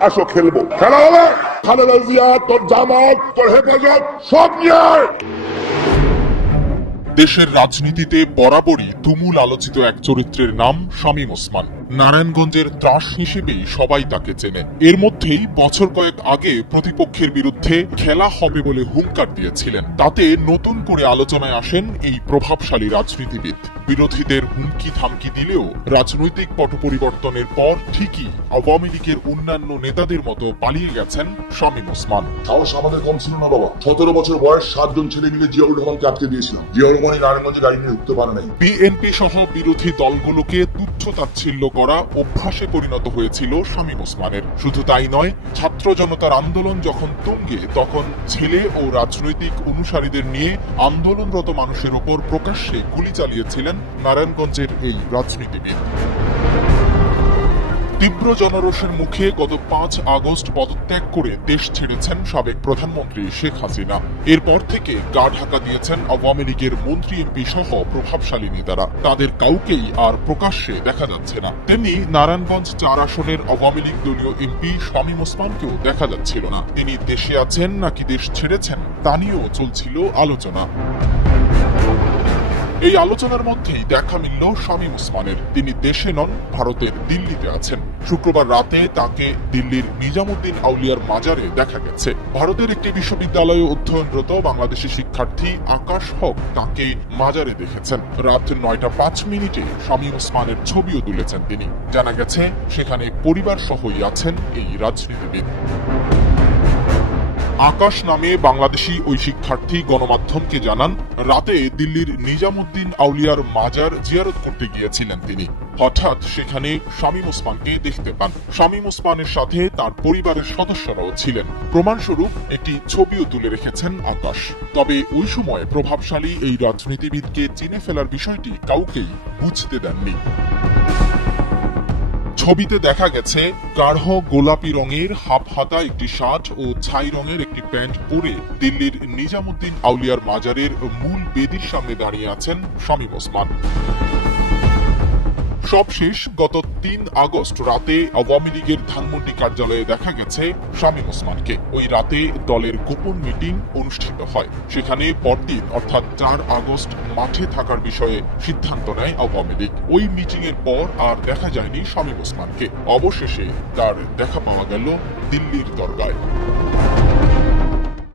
আসো খেলবো, খেলা হবে। খালেদা জিয়া, তোর জামাত, তোর হেফাজত সব নিয়ে। দেশের রাজনীতিতে বরাবরই তুমুল আলোচিত এক চরিত্রের নাম শামীম ওসমান। নারায়ণগঞ্জের ত্রাস হিসেবেই সবাই তাকে চেনে। এর মধ্যেই বছর কয়েক আগে প্রতিপক্ষের বিরুদ্ধে খেলা হবে বলে হুঙ্কার দিয়েছিলেন। তাতে নতুন করে আলোচনায় আসেন এই প্রভাবশালী রাজনীতিবিদ। বিরোধীদের হুমকি থামকি দিলেও রাজনৈতিক পট পরিবর্তনের পর ঠিকই আওয়ামী লীগের অন্যান্য নেতাদের মতো পালিয়ে গেছেন শামীম ওসমান। সাহস আমাদের কম ছিল না বাবা। 17 বছর বয়স 7 জন ছেলে মিলে জিয়াউর রহমানকে আটকে দিয়েছিলাম। জিয়াউর রহমান নারায়ণগঞ্জে গাড়ি নিয়ে উঠতে পারে নাই। বিএনপি সহ বিরোধী দলগুলোকে তুচ্ছ তাচ্ছিল্য করা অভ্যাসে পরিণত হয়েছিল শামীম ওসমানের। শুধু তাই নয়, ছাত্র জনতার আন্দোলন যখন তুঙ্গে, তখন ছেলে ও রাজনৈতিক অনুসারীদের নিয়ে আন্দোলনরত মানুষের ওপর প্রকাশ্যে গুলি চালিয়েছিলেন নারায়ণগঞ্জের এই রাজনীতিবিদ। তীব্র জনরোষের মুখে গত 5 আগস্ট পদত্যাগ করে দেশ ছেড়েছেন সাবেক প্রধানমন্ত্রী শেখ হাসিনা। এরপর থেকে গা ঢাকা দিয়েছেন আওয়ামী লীগের মন্ত্রী এমপি সহ প্রভাবশালী নেতারা। তাদের কাউকেই আর প্রকাশ্যে দেখা যাচ্ছে না। তেমনি নারায়ণগঞ্জ 4 আসনের আওয়ামী লীগ দলীয় এমপি শামীম ওসমানকেও দেখা যাচ্ছিল না। তিনি দেশে আছেন নাকি দেশ ছেড়েছেন তা নিয়েও চলছিল আলোচনা। এই আলোচনার মধ্যেই দেখা মিলল শামীম ওসমানের। তিনি দেশে নন, ভারতের দিল্লিতে আছেন। শুক্রবার রাতে তাকে দিল্লির নিজামুদ্দিন আউলিয়ার মাজারে দেখা গেছে। ভারতের একটি বিশ্ববিদ্যালয়ে অধ্যয়নরত বাংলাদেশি শিক্ষার্থী আকাশ হক তাকে মাজারে দেখেছেন। রাত 9টা 5 মিনিটে শামীম ওসমানের ছবিও তুলেছেন তিনি। জানা গেছে সেখানে পরিবার সহই আছেন এই রাজনীতিবিদ। আকাশ নামে বাংলাদেশি ওই শিক্ষার্থী গণমাধ্যমকে জানান, রাতে দিল্লির নিজামুদ্দিন আউলিয়ার মাজার জিয়ারত করতে গিয়েছিলেন তিনি। হঠাৎ সেখানে শামীম ওসমানকে দেখতে পান। শামীম ওসমানের সাথে তার পরিবারের সদস্যরাও ছিলেন। প্রমাণস্বরূপ একটি ছবিও তুলে রেখেছেন আকাশ। তবে ওই সময় প্রভাবশালী এই রাজনীতিবিদকে চিনে ফেলার বিষয়টি কাউকেই বুঝতে দেননি। ছবিতে দেখা গেছে গাঢ় গোলাপি রঙের হাফ হাতা একটি শার্ট ও ছাই রঙের একটি প্যান্ট পরে দিল্লির নিজামুদ্দিন আউলিয়ার মাজারের মূল বেদির সামনে দাঁড়িয়ে আছেন শামীম ওসমান। সবশেষ গত 3 আগস্ট রাতে আওয়ামী লীগের ধানমন্ডি কার্যালয়ে দেখা গেছে শামীম ওসমানকে। ওই রাতে দলের গোপন মিটিং অনুষ্ঠিত হয়। সেখানে পরদিন অর্থাৎ 4 আগস্ট মাঠে থাকার বিষয়ে সিদ্ধান্ত নেয় আওয়ামী লীগ। ওই মিটিং এর পর আর দেখা যায়নি শামীম ওসমানকে। অবশেষে তার দেখা পাওয়া গেল দিল্লির দরগায়।